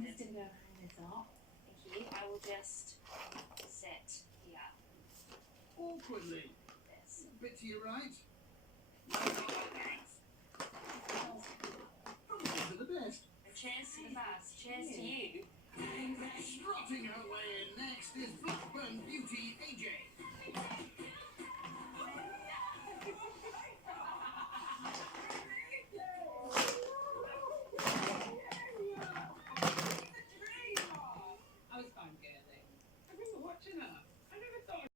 I'm just going to go hang this up. Thank you. I will just sit here. Awkwardly. This. A bit to your right. Probably for the best. Cheers to the best. Cheers to you. Strutting